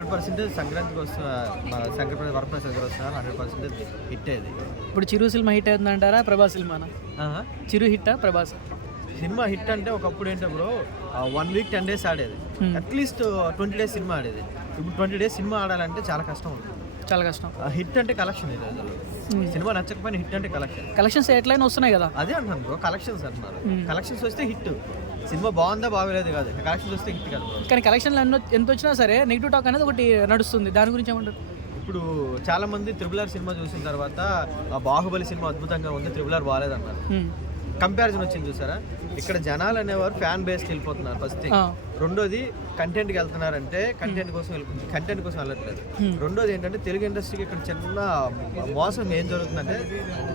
Hundred percentage సంక్రాంతికి వస్తున్న మన సంక్రాంతి వరప్రసాద్ గారు వస్తున్నారు హండ్రెడ్ పర్సెంటేజ్ హిట్ అయ్యేది ఇప్పుడు చిరు సినిమా హిట్ అవుతుందంటారా ప్రభాస్ సినిమానా? చిరు హిట్టా ప్రభాస్ సినిమా హిట్ అంటే ఒకప్పుడు ఏంటో bro one week ten days ఆడేది. అట్లీస్ట్ ట్వంటీ డేస్ సినిమా ఆడేది. ఇప్పుడు ట్వంటీ డేస్ సినిమా ఆడాలంటే చాలా కష్టం ఉంటుంది. చాలా కష్టం. హిట్ అంటే కలెక్షన్ ఇది. సినిమా నచ్చకపోయినా హిట్ అంటే కలెక్షన్. కలెక్షన్స్ ఎట్లయినా వస్తున్నాయి కదా. అదే అంటున్నాను బ్రో కలెక్షన్స్ అంటున్నారు. కలెక్షన్స్ వస్తే హిట్. సినిమా బాగుందా బాగలేదు కాదు. కలెక్షన్స్ వస్తే హిట్ కాదు. కానీ కలెక్షన్లు ఎన్నో ఎంత వచ్చినా సరే నెగిటివ్ టాక్ అనేది ఒకటి నడుస్తుంది. దాని గురించి ఏమంటారు? ఇప్పుడు చాలా మంది త్రిబుల్ ఆర్ సినిమా చూసిన తర్వాత ఆ బాహుబలి సినిమా అద్భుతంగా ఉంది త్రిబుల్ ఆర్ బాగాలేదన్నారు. కంపారిజన్ వచ్చింది చూసారా? ఇక్కడ జనాలు అనేవారు ఫ్యాన్ బేస్కి వెళ్ళిపోతున్నారు ఫస్ట్ థింగ్. రెండోది కంటెంట్కి వెళ్తున్నారంటే కంటెంట్ కోసం వెళ్ళి కంటెంట్ కోసం వెళ్ళట్లేదు. రెండోది ఏంటంటే తెలుగు ఇండస్ట్రీకి ఇక్కడ చిన్న మోసం ఏం జరుగుతుందంటే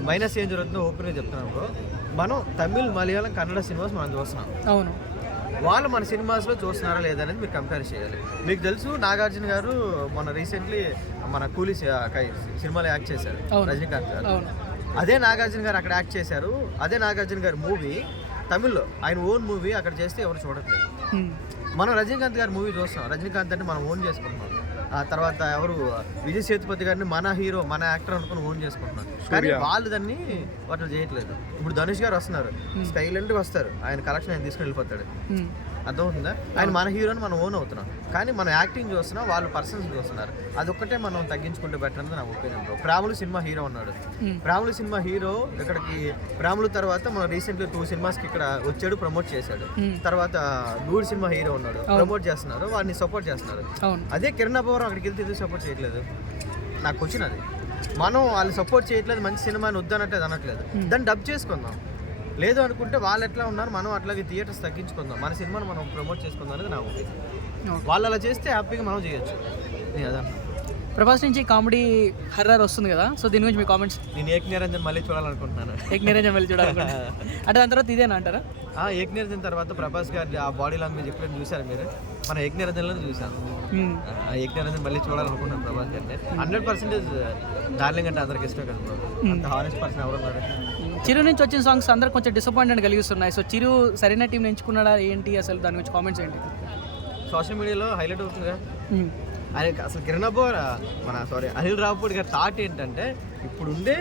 మైనస్ ఏం జరుగుతుందో ఓపెన్గా చెప్తున్నాను బ్రో మనం తమిళ్ మలయాళం కన్నడ సినిమాస్ మనం చూస్తున్నాం. అవును. వాళ్ళు మన సినిమాస్లో చూస్తున్నారా లేదా అనేది మీరు కంపేర్ చేయాలి. మీకు తెలుసు నాగార్జున గారు మన రీసెంట్లీ మన కూలీ సినిమాలో యాక్ట్ చేశారు. రజనీకాంత్ గారు. అదే నాగార్జున గారు అక్కడ యాక్ట్ చేశారు. అదే నాగార్జున గారి మూవీ తమిళ్ళో ఆయన ఓన్ మూవీ అక్కడ చేస్తే ఎవరు చూడట్లేదు. మనం రజనీకాంత్ గారి మూవీ చూస్తాం. రజనీకాంత్ అంటే మనం ఓన్ చేసుకుంటున్నాం. ఆ తర్వాత ఎవరు విజయ్ సేతుపతి గారిని మన హీరో మన యాక్టర్ అనుకుని ఓన్ చేసుకుంటున్నాం. కానీ వాళ్ళు దాన్ని వాటి చేయట్లేదు. ఇప్పుడు ధనుష్ గారు వస్తున్నారు. స్టైలెంట్గా వస్తారు. ఆయన కలెక్షన్ ఆయన తీసుకుని వెళ్ళిపోతాడు. అర్థమవుతుందా? ఆయన మన హీరోని మనం ఓన్ అవుతున్నాం. కానీ మనం యాక్టింగ్ చూస్తున్నాం వాళ్ళు పర్సన్స్ చూస్తున్నారు. అదొక్కటే మనం తగ్గించుకుంటే బెటర్ అనేది నా ఒపీనియన్ బ్రో. ప్రాములు సినిమా హీరో ఉన్నాడు. ప్రాములు సినిమా హీరో ఇక్కడికి ప్రాములు తర్వాత మన రీసెంట్లీ టూ సినిమాస్కి ఇక్కడ వచ్చాడు ప్రమోట్ చేశాడు. తర్వాత డూడ్ సినిమా హీరో ఉన్నాడు. ప్రమోట్ చేస్తున్నారు. వాడిని సపోర్ట్ చేస్తున్నారు. అదే కిరణ్ అబ్బవరం అక్కడికి వెళ్తే సపోర్ట్ చేయట్లేదు? నాకు క్వశ్చన్ అది. మనం వాళ్ళు సపోర్ట్ చేయట్లేదు మంచి సినిమాని వద్దనట్లేదు అనట్లేదు. దాన్ని డబ్ చేసుకుందాం. లేదు అనుకుంటే వాళ్ళు ఎట్లా ఉన్నారు మనం అట్లాగే థియేటర్స్ తగ్గించుకుందాం మన సినిమాను మనం ప్రమోట్ చేసుకుందాం అనేది నా ఓకే. వాళ్ళు అలా చేస్తే హ్యాపీగా మనం చేయొచ్చు నేను అదే. ప్రభాస్ నుంచి కామెడీ హర్రర్ వస్తుంది కదా సో దీని గురించి మీ కామెంట్స్ నేను ఏక్ నిరంజన్ మళ్ళీ చూడాలనుకుంటున్నాను. ఏక్ నిరంజన్ వెళ్ళి చూడాలనుకుంటా అంటే దాని తర్వాత ఇదేనా అంటారా? ఆ ఏక్ నిరంజన్ తర్వాత ప్రభాస్ గారి ఆ బాడీ లాంగ్వేజ్ ఎప్పుడైనా చూసారు మీరు? మన ఏక్ నిరంజన్లో చూసాను. ఆ ఏక్ నిరంజన్ మళ్ళీ చూడాలనుకుంటున్నాను ప్రభాస్ గారిని. హండ్రెడ్ పర్సెంటేజ్ డార్లింగ్ అంటే అందరికి ఇష్టం కదా. అంత హానెస్ట్ పర్సన్ ఎవరు చిరు నుంచి వచ్చిన సాంగ్స్ అందరు కొంచెం డిసప్పాయింట్మెంట్ కలిగిస్తున్నాయి. సో చిరు సరైన టీం ఎంచుకున్నాడా ఏంటి? అసలు దాని గురించి కామెంట్స్ ఏంటి? సోషల్ మీడియాలో హైలైట్ అవుతుందిగా. ఉమ్. ఆయన అసలు కిరణ్ మన సారీ అనిల్ రావుపూడి గారి థాట్ ఏంటంటే ఇప్పుడుండే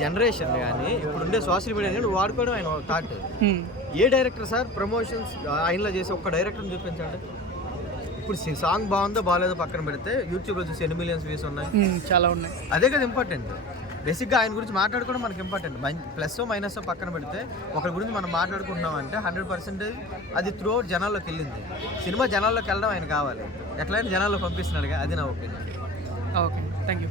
జనరేషన్ కానీ ఇప్పుడుండే సోషల్ మీడియా కానీ వాడుకోవడం ఆయన thought. A director sir promotions ఆయనలో చేసి ఒక్క డైరెక్టర్ని చూపించండి? ఇప్పుడు సాంగ్ బాగుందో బాగాలేదో పక్కన పెడితే యూట్యూబ్లో చూసి ఎన్ని మిలియన్స్ వ్యూస్ ఉన్నాయి? చాలా ఉన్నాయి. అదే కదా ఇంపార్టెంట్ బేసిక్గా ఆయన గురించి మాట్లాడుకోవడం మనకి ఇంపార్టెంట్ ప్లస్ మైనస్ పక్కన పెడితే ఒకరి గురించి మనం మాట్లాడుకుంటున్నాం అంటే హండ్రెడ్ పర్సెంటేజ్ అది త్రూ అవుట్ జనాల్లోకి వెళ్ళింది. సినిమా జనాల్లోకి వెళ్ళడం ఆయన కావాలి. ఎట్లయినా జనాల్లో పంపిస్తున్నాడుగా అది నా ఒపీనియన్ ఓకే థ్యాంక్ యూ